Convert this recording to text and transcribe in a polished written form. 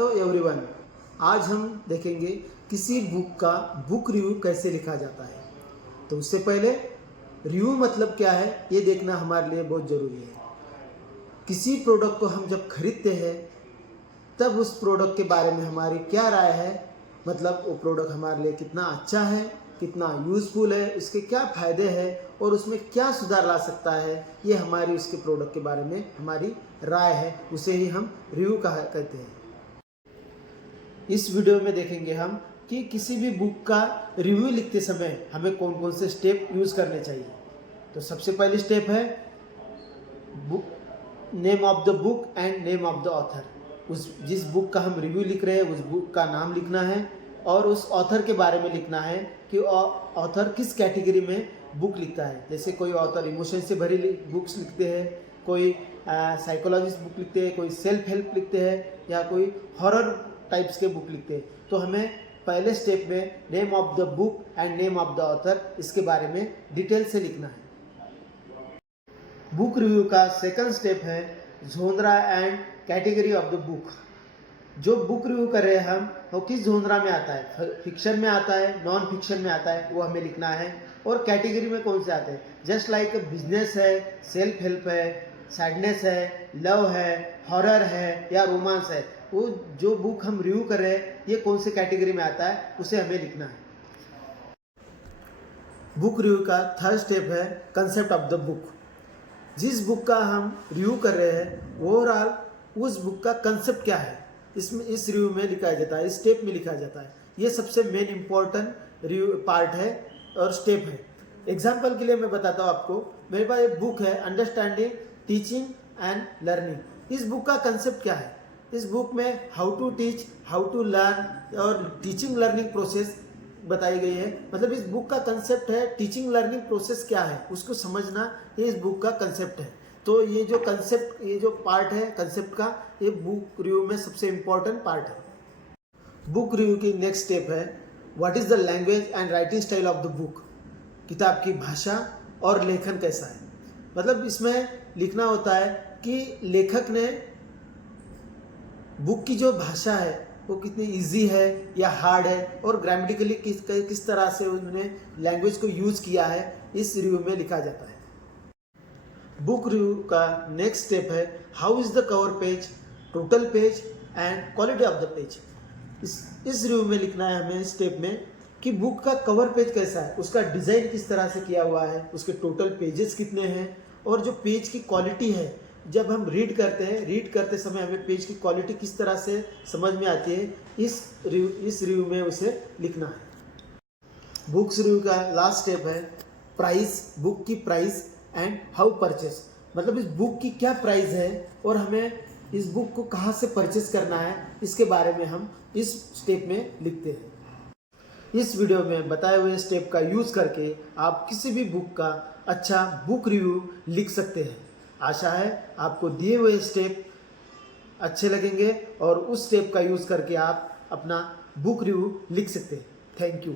Hello everyone, आज हम देखेंगे किसी बुक का बुक रिव्यू कैसे लिखा जाता है। तो उससे पहले रिव्यू मतलब क्या है ये देखना हमारे लिए बहुत ज़रूरी है। किसी प्रोडक्ट को हम जब खरीदते हैं तब उस प्रोडक्ट के बारे में हमारी क्या राय है, मतलब वो प्रोडक्ट हमारे लिए कितना अच्छा है, कितना यूज़फुल है, उसके क्या फ़ायदे हैं और उसमें क्या सुधार ला सकता है, ये हमारी उसके प्रोडक्ट के बारे में हमारी राय है, उसे ही हम रिव्यू कहते हैं। इस वीडियो में देखेंगे हम कि किसी भी बुक का रिव्यू लिखते समय हमें कौन कौन से स्टेप यूज़ करने चाहिए। तो सबसे पहली स्टेप है book name of the book and name of the author. उस जिस बुक का हम रिव्यू लिख रहे हैं उस बुक का नाम लिखना है और उस ऑथर के बारे में लिखना है कि ऑथर किस कैटेगरी में बुक लिखता है। जैसे कोई ऑथर इमोशन से भरी बुक्स लिखते हैं, कोई साइकोलॉजिस्ट बुक लिखते हैं, कोई सेल्फ हेल्प लिखते हैं या कोई हॉरर टाइप्स के बुक लिखते हैं। तो हमें पहले स्टेप में name of the book and name of the author इसके बारे में डिटेल से लिखना है। बुक रिव्यू का सेकंड स्टेप है जोनरा and category of the book. जो बुक रिव्यू कर रहे हैं हम वो किस जोनरा में आता है, फिक्शन में आता है, नॉन फिक्शन में आता है, वो हमें लिखना है। और कैटेगरी में कौन से आते हैं, जस्ट लाइक बिजनेस है, सेल्फ हेल्प है, सैडनेस है, लव है, हॉरर है या रोमांस है, वो जो बुक हम रिव्यू कर रहे हैं ये कौन से कैटेगरी में आता है उसे हमें लिखना है। बुक रिव्यू का थर्ड स्टेप है कंसेप्ट ऑफ द बुक। जिस बुक का हम रिव्यू कर रहे हैं ओवरऑल उस बुक का कंसेप्ट क्या है इसमें इस रिव्यू में लिखा जाता है, इस स्टेप में लिखा जाता है। ये सबसे मेन इंपॉर्टेंट रिव्यू पार्ट है और स्टेप है। एग्जाम्पल के लिए मैं बताता हूँ आपको, मेरे पास एक बुक है अंडरस्टैंडिंग टीचिंग एंड लर्निंग। इस बुक का कंसेप्ट क्या है, इस बुक में how to teach, how to learn और टीचिंग लर्निंग प्रोसेस बताई गई है। मतलब इस बुक का कंसेप्ट है टीचिंग लर्निंग प्रोसेस क्या है उसको समझना, ये इस बुक का कंसेप्ट है। तो ये जो कंसेप्ट, ये जो पार्ट है कंसेप्ट का, ये बुक रिव्यू में सबसे इम्पॉर्टेंट पार्ट है। बुक रिव्यू की नेक्स्ट स्टेप है what is the language and writing style of the book. किताब की भाषा और लेखन कैसा है। मतलब इसमें लिखना होता है कि लेखक ने बुक की जो भाषा है वो कितनी इजी है या हार्ड है और ग्रामेटिकली किस तरह से उन्होंने लैंग्वेज को यूज़ किया है, इस रिव्यू में लिखा जाता है। बुक रिव्यू का नेक्स्ट स्टेप है how is the cover page, total page and quality of the page. इस रिव्यू में लिखना है हमें स्टेप में कि बुक का कवर पेज कैसा है, उसका डिज़ाइन किस तरह से किया हुआ है, उसके टोटल पेजेस कितने हैं और जो पेज की क्वालिटी है, जब हम रीड करते हैं, रीड करते समय हमें पेज की क्वालिटी किस तरह से समझ में आती है, इस रिव्यू में उसे लिखना है। बुक्स रिव्यू का लास्ट स्टेप है प्राइस, बुक की प्राइस एंड हाउ परचेस। मतलब इस बुक की क्या प्राइस है और हमें इस बुक को कहाँ से परचेस करना है, इसके बारे में हम इस स्टेप में लिखते हैं। इस वीडियो में बताए हुए स्टेप का यूज़ करके आप किसी भी बुक का अच्छा बुक रिव्यू लिख सकते हैं। आशा है आपको दिए हुए स्टेप अच्छे लगेंगे और उस स्टेप का यूज़ करके आप अपना बुक रिव्यू लिख सकते हैं। Thank you.